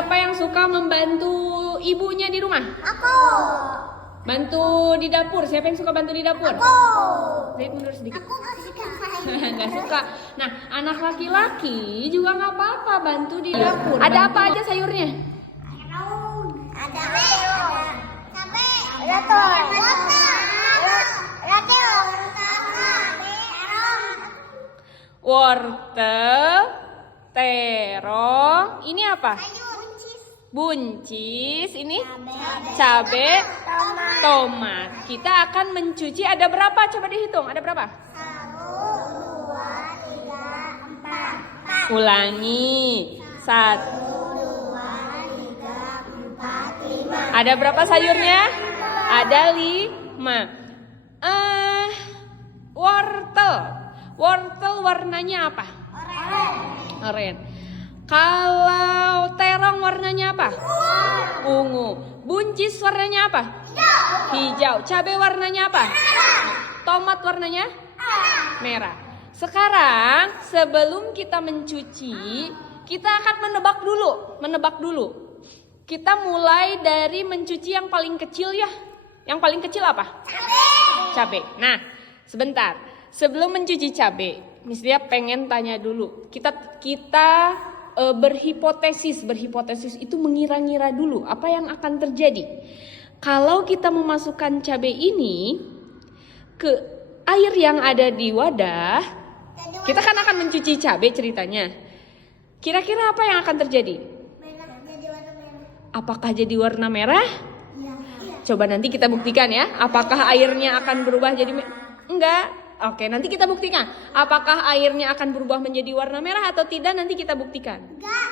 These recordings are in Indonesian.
siapa yang suka membantu ibunya di rumah? Aku. Bantu di dapur. Siapa yang suka bantu di dapur? Aku. Zaid mundur sedikit. Aku gak suka. Nggak suka. Nah, anak laki-laki juga nggak apa-apa bantu di dapur. Ada apa aja sayurnya? Ada cabai, ada telur, ada terong, Wortel, terong. Ini apa? buncis, Buncis. Ini cabai, tomat. Kita akan mencuci. Ada berapa? Coba dihitung. Ada berapa? 1, 2, 3, 4. Ulangi. 1. 2, 3, 4, 5. Ada berapa sayurnya? Ada 5. Wortel. Wortel warnanya apa? Oranye. Kalau terong warnanya apa? Ungu. Buncis warnanya apa? Hijau. Cabai warnanya apa? Tomat warnanya? Merah. Sekarang sebelum kita mencuci, kita akan menebak dulu. Kita mulai dari mencuci yang paling kecil ya. Yang paling kecil apa? Cabai. Nah, sebentar. Sebelum mencuci cabai, misalnya pengen tanya dulu. Kita berhipotesis. Berhipotesis itu mengira-ngira dulu apa yang akan terjadi. Kalau kita memasukkan cabai ini ke air yang ada di wadah, kita kan akan mencuci cabai ceritanya. Kira-kira apa yang akan terjadi? Apakah jadi warna merah? Coba nanti kita buktikan ya. Apakah airnya akan berubah jadi enggak? Oke, nanti kita buktikan. Apakah airnya akan berubah menjadi warna merah atau tidak? Nanti kita buktikan. Enggak.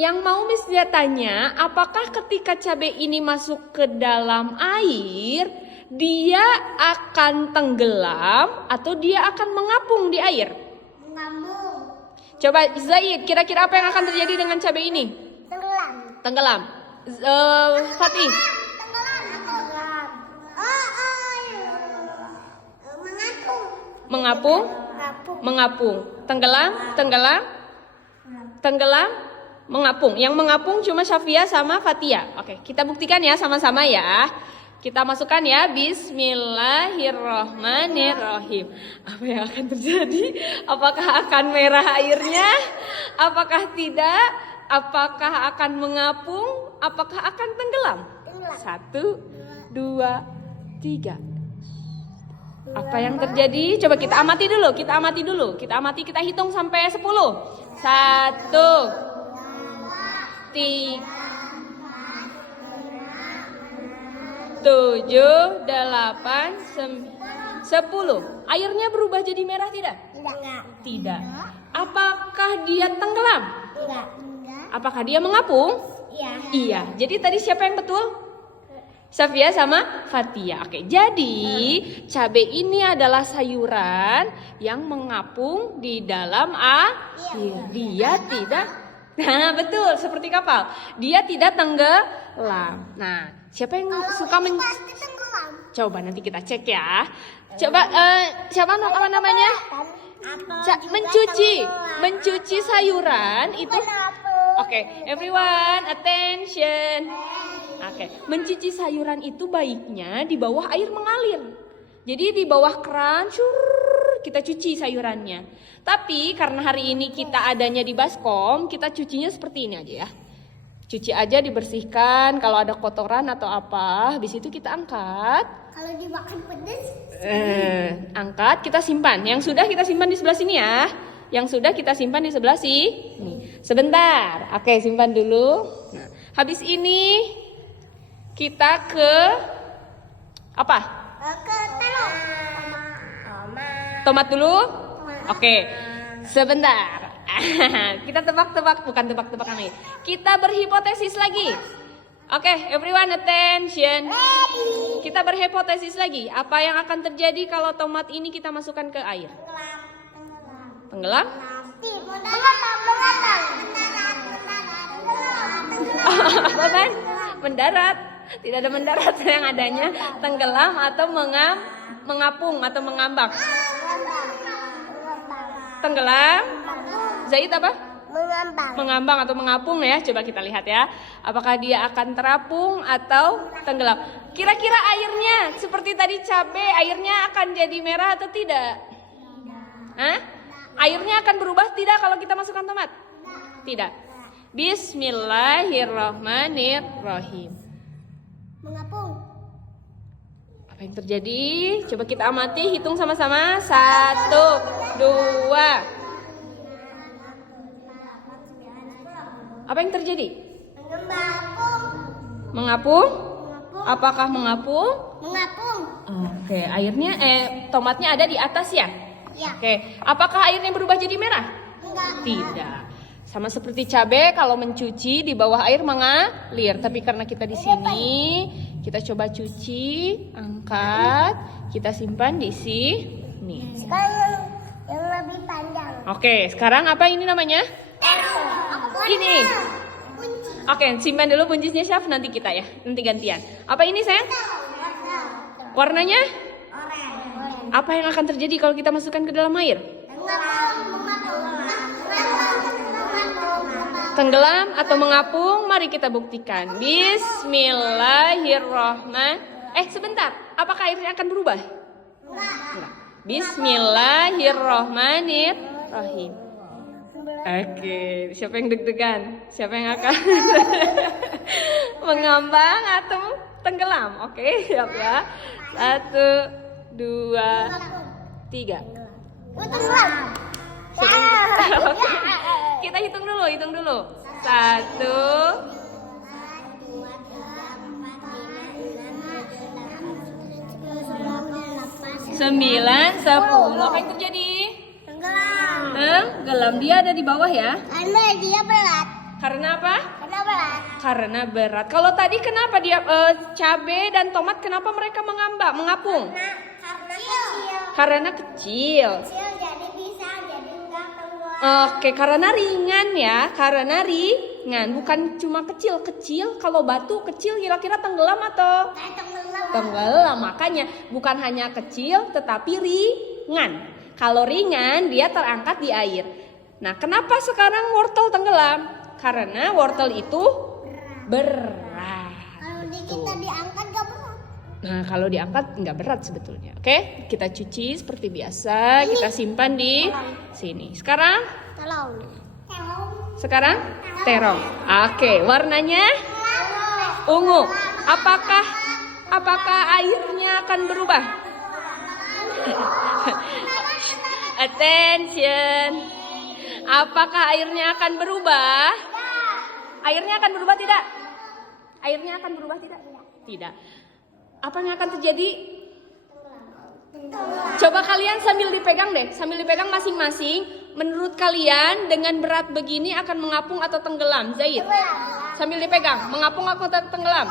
Yang mau Miss dia tanya, apakah ketika cabai ini masuk ke dalam air, dia akan tenggelam atau dia akan mengapung di air? Mengambung. Coba Zaid, kira-kira apa yang akan terjadi dengan cabai ini? Tenggelam. Tenggelam. Fatih. Tenggelam. Mengapung. Mengapung. Mengapung. Tenggelam. Tenggelam. Mengapung. Yang mengapung cuma Syafia sama Fatia. Oke, kita buktikan ya sama-sama ya. Kita masukkan ya. Bismillahirrahmanirrahim. Apa yang akan terjadi? Apakah akan merah airnya? Apakah tidak? Apakah akan mengapung? Apakah akan tenggelam? 1, 2, 3. Apa yang terjadi? Coba kita amati dulu. Kita hitung sampai 10. 1, 3, 7, 8, 10. Airnya berubah jadi merah tidak? Tidak. Apakah dia tenggelam? Enggak. Apakah dia mengapung? Iya. Jadi tadi siapa yang betul? Safia sama Fatia. Oke, jadi cabai ini adalah sayuran yang mengapung di dalam air. Dia tidak. Nah, betul, seperti kapal. Dia tidak tenggelam. Nah, siapa yang suka Pasti tenggelam. Coba nanti kita cek ya. Coba siapa apa namanya? Mencuci sayuran itu. Oke, everyone attention. Oke, mencuci sayuran itu baiknya di bawah air mengalir. Jadi di bawah keran, kita cuci sayurannya. Tapi karena hari ini kita adanya di baskom, kita cucinya seperti ini aja ya. Cuci aja, dibersihkan. Kalau ada kotoran atau apa, habis itu kita angkat. Kalau dimakan pedas. Angkat, kita simpan. Yang sudah kita simpan di sebelah sini ya. Yang sudah kita simpan di sebelah sini. Sebentar. Oke, simpan dulu. Nah, habis ini kita ke apa? Ke telur. Tomat dulu. Oke. Sebentar. Kita tebak-tebak, bukan tebak-tebakan lagi. Kita berhipotesis lagi. Oke, everyone attention. Kita berhipotesis lagi. Apa yang akan terjadi kalau tomat ini kita masukkan ke air? Tenggelam? Mendarat. Tidak ada mendarat, yang adanya tenggelam atau mengapung atau mengambang. Tenggelam. Zaid apa? Mengambang. Mengambang atau mengapung ya. Coba kita lihat ya. Apakah dia akan terapung atau tenggelam? Kira-kira airnya seperti tadi cabai, airnya akan jadi merah atau tidak? Hah? Airnya akan berubah tidak kalau kita masukkan tomat? Tidak. Bismillahirrahmanirrahim. Mengapung. Apa yang terjadi? Coba kita amati, hitung sama-sama. 1, 2. Apa yang terjadi? Mengapung. Mengapung? Apakah mengapung? Mengapung. Oke, airnya tomatnya ada di atas ya? Ya. Oke, apakah airnya berubah jadi merah? Enggak. Tidak. Sama seperti cabai kalau mencuci di bawah air mengalir, tapi karena kita di sini, kita coba cuci, angkat, kita simpan di sini. Sekarang yang lebih panjang. Oke, sekarang apa ini namanya? Terong. Ini. Kunci. Oke, simpan dulu kuncinya, Syaf, nanti kita ya, nanti gantian. Apa ini, sayang? Warnanya? Oranye. Apa yang akan terjadi kalau kita masukkan ke dalam air? Tenggelam atau mengapung? Mari kita buktikan. Bismillahirrahmanirrahim. Sebentar. Apakah airnya akan berubah? Enggak. Bismillahirrahmanirrahim. Oke, siapa yang deg-degan? Siapa yang akan mengambang atau tenggelam? Oke, siap ya. 1, 2, 3. Kita hitung dulu. 1, 9, 10. Apa yang terjadi? Tenggelam. Dia ada di bawah ya. Karena dia berat. Karena apa? Karena berat. Kalau tadi kenapa dia cabai dan tomat kenapa mereka mengapung? Karena kecil. Jadi bisa jadi enggak keluar. Oke, karena ringan ya. Karena ringan, bukan cuma kecil. Kalau batu kecil kira-kira tenggelam atau? Tenggelam. Makanya bukan hanya kecil tetapi ringan. Kalau ringan dia terangkat di air. Nah, kenapa sekarang wortel tenggelam? Karena wortel itu berat. Kalau kita diangkat gak berat. Nah, kalau diangkat nggak berat sebetulnya. Oke, kita cuci seperti biasa. Kita simpan di sini. Sekarang terong. Oke, warnanya ungu. Apakah airnya akan berubah? Attention. Apakah airnya akan berubah? Airnya akan berubah tidak? Airnya akan berubah tidak? Tidak. Apa yang akan terjadi? Coba kalian sambil dipegang masing-masing. Menurut kalian dengan berat begini akan mengapung atau tenggelam? Zaid. Sambil dipegang, mengapung atau tenggelam?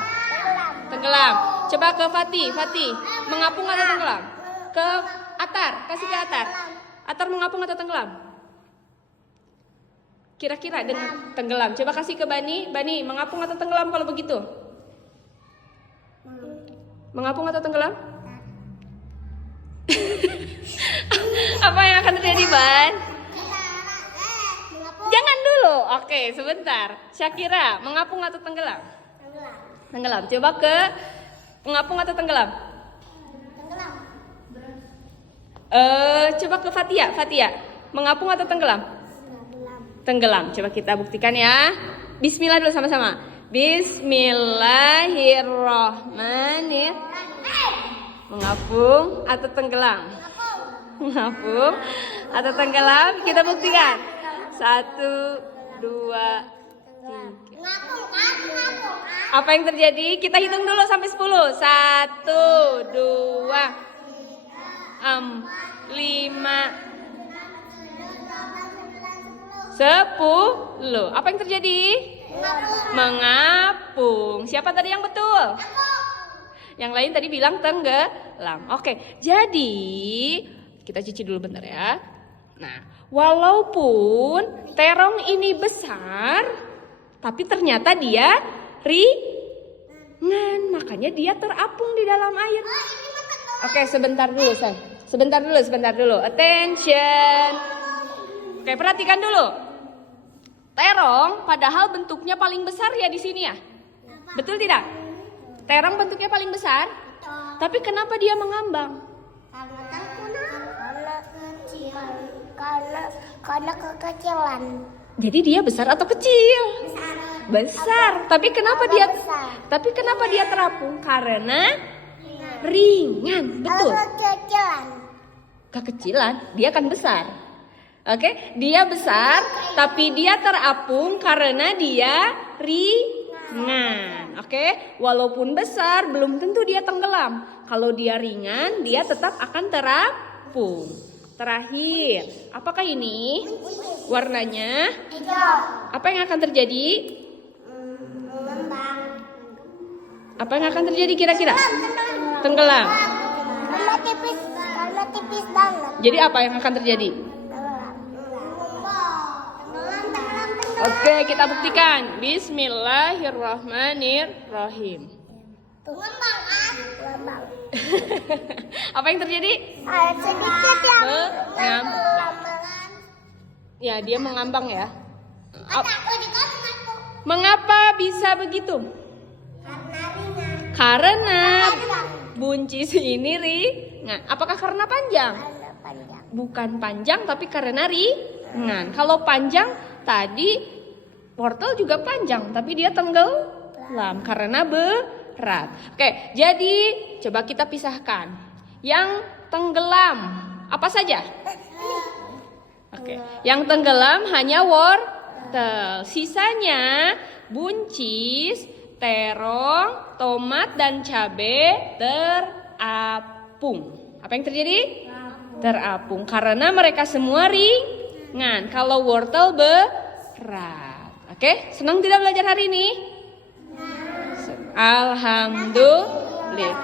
Tenggelam. Coba ke Fatih, mengapung atau tenggelam? Ke Atar, kasih ke Atar. Atar mengapung atau tenggelam? Kira-kira dengan tenggelam. Coba kasih ke Bani, mengapung atau tenggelam kalau begitu? Mengapung atau tenggelam? Apa yang akan terjadi, Ban? Jangan dulu. Oke, sebentar. Syakira, mengapung atau tenggelam? Tenggelam. Coba ke mengapung atau tenggelam? Coba ke Fatia, mengapung atau tenggelam? Tenggelam. Coba kita buktikan ya. Bismillah dulu sama-sama. Bismillahirrahmanirrahim. Mengapung atau tenggelam? Mengapung atau tenggelam? Kita buktikan. 1, 2, 3. Apa yang terjadi? Kita hitung dulu sampai 10. 1, 2, 5, 10. Apa yang terjadi? Mengapung. Siapa tadi yang betul? Yang lain tadi bilang tenggelam. Oke, jadi kita cuci dulu bentar ya. Nah, walaupun terong ini besar, tapi ternyata dia ringan. Makanya dia terapung di dalam air. Oke, sebentar dulu, San. Sebentar dulu. Attention. Oke, perhatikan dulu. Terong padahal bentuknya paling besar ya di sini ya. Betul tidak? Terong bentuknya paling besar, tapi kenapa dia mengambang? Karena kekecilan. Jadi dia besar atau kecil? Besar. Tapi kenapa dia terapung? Karena ringan. Betul. Kekecilan. Kekecilan, dia akan besar. Oke, dia besar tapi dia terapung karena dia ringan. Oke, walaupun besar belum tentu dia tenggelam. Kalau dia ringan, dia tetap akan terapung. Terakhir, apakah ini? Warnanya? Hijau. Apa yang akan terjadi? Mengembang. Apa yang akan terjadi kira-kira? Tenggelam. Karena tipis banget. Jadi apa yang akan terjadi? Oke, kita buktikan. Bismillahirrahmanirrahim. Mengembang. Apa yang terjadi? Sedikit yang Mengambang. Ya, dia mengambang ya. Mengapa bisa begitu? Karena buncis ini ringan. Apakah karena panjang? Bukan panjang tapi karena ringan. Kalau panjang tadi wortel juga panjang tapi dia tenggelam karena berat. Oke, jadi coba kita pisahkan. Yang tenggelam apa saja? Oke, yang tenggelam hanya wortel. Sisanya buncis, terong, tomat dan cabai terapung. Apa yang terjadi? Terapung karena mereka semua ringan. Kalau wortel berat. Oke, senang tidak belajar hari ini? Alhamdulillah.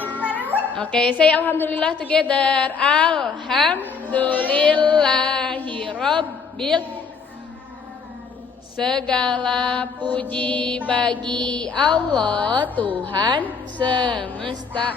Oke, say alhamdulillah together. Alhamdulillahirabbil. Segala puji bagi Allah Tuhan semesta.